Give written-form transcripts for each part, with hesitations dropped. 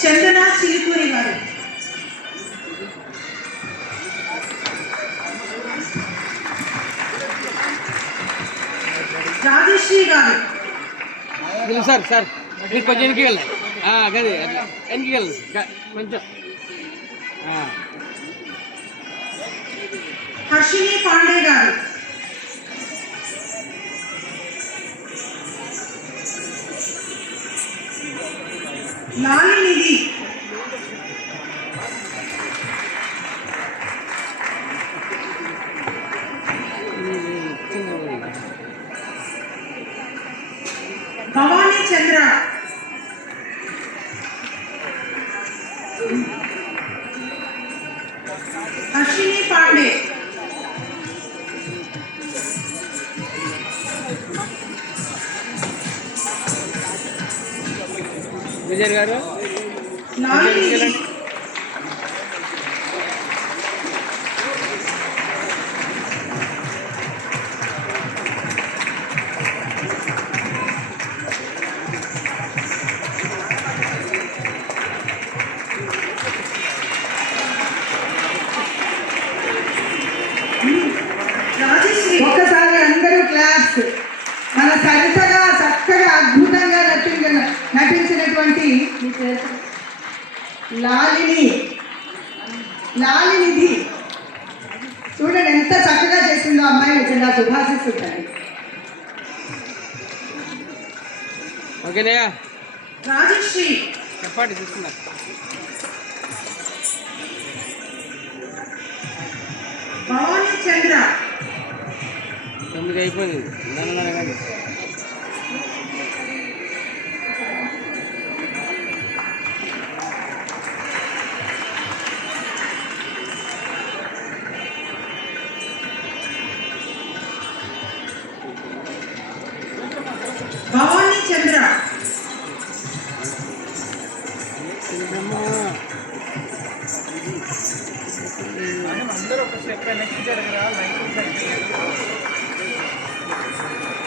చందన చిలుకూరి గారు, రాజశ్రీ గారు, sir sir మీరు కొంచెం వెనక్కి వెళ్ళండి. గది వెనక్కి వెళ్ళండి కొంచెం. హర్షిని పాండే గారు, లాలినిధి, భవానీ చంద్ర, హర్షిని పాండే, విజయ్ గారు, లాలినిధి, రాజశ్రీ. ఒక్కసారి అందరూ క్లాప్స్. మన సరితగా చక్కగా అద్భుతంగా నటించినటువంటి లాలినిధి చూడండి ఎంత చక్కగా చేసిందో అమ్మాయి. నిజంగా శుభాశిస్తుందండి. ఓకేనయ్యా రాజశ్రీ, చెప్పండి చూస్తున్నారు. భవానీ చంద్ర, 9 అయిపోయింది. దానిలోనే కానీ భవానీ చంద్ర,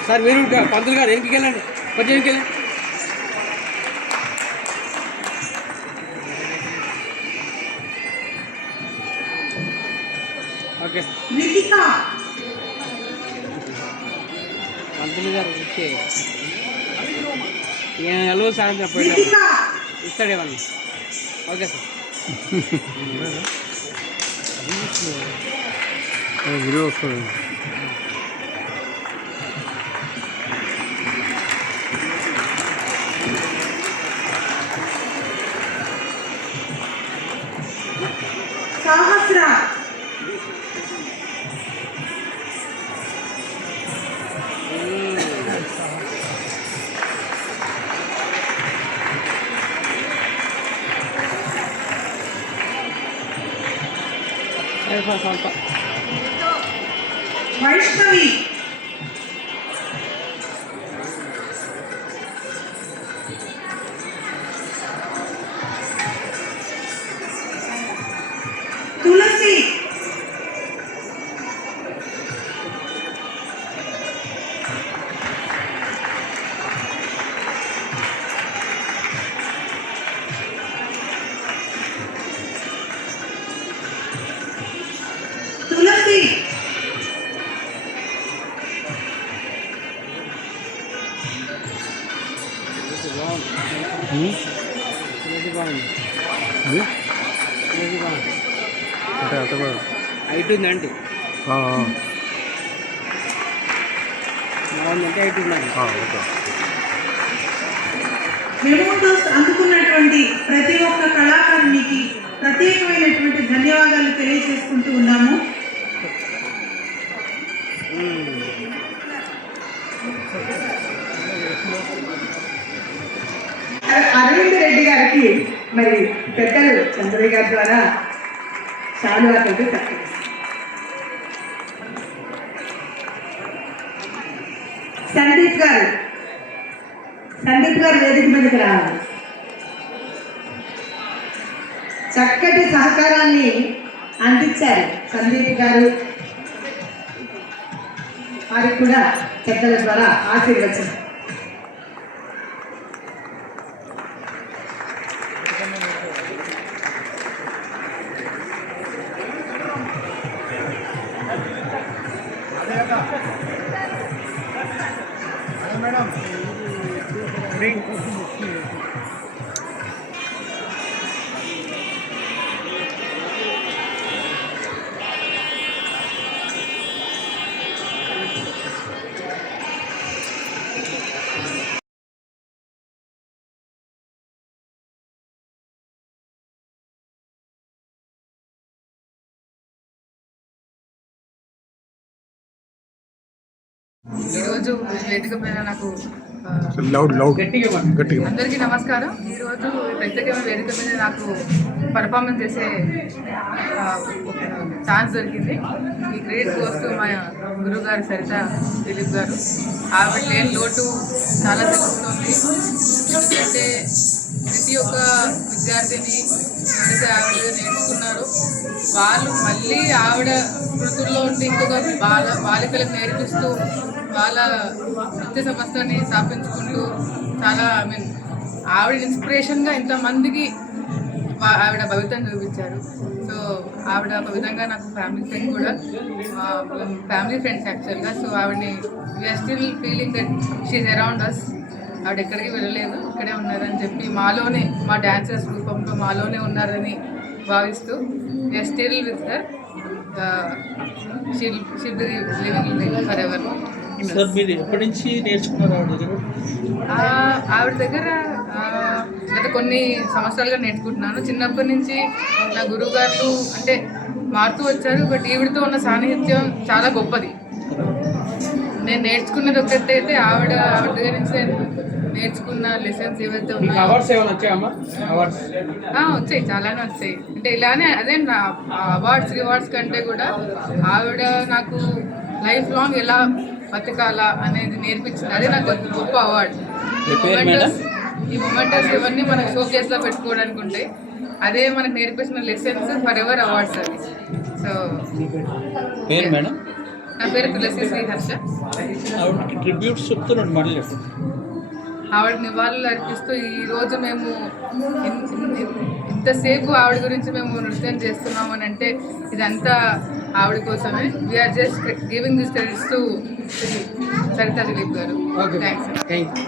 సార్ మీరు పంతులు గారు వెనక్కి వెళ్ళండి, కొంచెం వెనక్కి వెళ్ళండి. ఓకే రితిక, పంతులు గారు ఓకే. ఎలాగో సాయంత్రం పోయి రితిక, ఇస్తాడేమన్నా. Okay sir. వీడియో వస్తుంది. సహస్ర, ಸ್ವಲ್ಪ వైష్ణవి, తులసి, తులసి, అంటే అత హైట్ ఉందండి. బాగుందంటే హైట్ ఉందండి. ఓకే. మెమోటోస్ అందుకున్నటువంటి ప్రతి ఒక్క కళాకారునికి ప్రత్యేకమైనటువంటి ధన్యవాదాలు తెలియజేసుకుంటూ ఉన్నాము. అరవింద్ రెడ్డి గారికి మరి పెద్దలు చంద్రయ్య గారి ద్వారా శాలువాకైతే సత్కరిస్తారు. సందీప్ గారు వేదిక మీదకి రావాలి. చక్కటి సహకారాన్ని అందించారు సందీప్ గారు. వారికి కూడా పెద్దల ద్వారా ఆశీర్వచనం. ఈరోజు వేదిక పైన నాకు గట్టిగా మాట్లాడు. అందరికీ నమస్కారం. ఈరోజు ప్రత్యేకమైన వేదిక మీద నాకు పర్ఫార్మెన్స్ చేసే ఛాన్స్ దొరికింది. ఈ క్రెడిట్ కోస్తూ మా గురువు గారు సరిత దిలీప్ గారు. ఆవిడ లేని లోటు చాలా తెలుస్తుంది. ఎందుకంటే ప్రతి ఒక్క విద్యార్థిని ఎవరైతే ఆవిడ నేర్చుకున్నారో వాళ్ళు మళ్ళీ ఆవిడ స్మృతుల్లో ఉండి ఇంకొక బాలికలకు నేర్పిస్తూ వాళ్ళ నృత్య సంస్థని స్థాపించుకుంటూ చాలా ఆవిడ ఇన్స్పిరేషన్గా ఇంతమందికి ఆవిడ భవితను చూపించారు. సో ఆవిడ ఒక విధంగా నాకు ఫ్యామిలీ ఫ్రెండ్ కూడా, ఫ్యామిలీ ఫ్రెండ్స్ యాక్చువల్గా. సో ఆవిడని we are still feeling that she's around us. ఆవిడ ఎక్కడికి వెళ్ళలేదు, ఇక్కడే ఉన్నారని చెప్పి మాలోనే, మా డాన్సర్స్ రూపంలో మాలోనే ఉన్నారని భావిస్తూ we are still with her. She'll be living forever. Sir మీరు ఎప్పటి నుంచి నేర్చుకున్నారు ఆవిడ దగ్గర గత కొన్ని సంవత్సరాలుగా నేర్చుకుంటున్నాను. చిన్నప్పటి నుంచి నా గురువు గారు అంటే మారుతూ వచ్చారు, బట్ ఈవిడతో ఉన్న సాన్నిహిత్యం చాలా గొప్పది. నేను నేర్చుకున్నది ఒక్కటైతే ఆవిడ దగ్గర నుంచి నేను నేర్చుకున్న లెసన్స్ ఏవైతే ఉన్నాయో అవార్డ్స్ ఏమైనా వచ్చాయమ్మా? అవార్డ్స్ వచ్చాయి, చాలానే వచ్చాయి. అంటే ఇలానే అదే నా అవార్డ్స్ రివార్డ్స్ కంటే కూడా ఆవిడ నాకు లైఫ్ లాంగ్ ఎలా బతకాలా అనేది నేర్పించింది. అదే నాకు గొప్ప అవార్డు. ఈ మొమెంటస్ ఇవన్నీ మనకు షోకేస్లో పెట్టుకోవడానికి ఉంటాయి. అదే మనకు నేర్పించిన లెసన్స్ ఫర్ ఎవర్ అవార్డ్స్ అవి. సో పేరు మేడం? నా పేరు తులసి శ్రీహర్ష. ఆవిడకి ట్రిబ్యూట్స్ చెప్తున్నాడు మళ్ళీ. ఆవిడ నివాళులు అర్పిస్తూ ఈరోజు మేము ఇంతసేపు ఆవిడ గురించి మేము నృత్యం చేస్తున్నాం అని అంటే ఇదంతా ఆవిడ కోసమే. We are just giving this credits to Saritha Dileep గారు. థ్యాంక్స్. Thank you.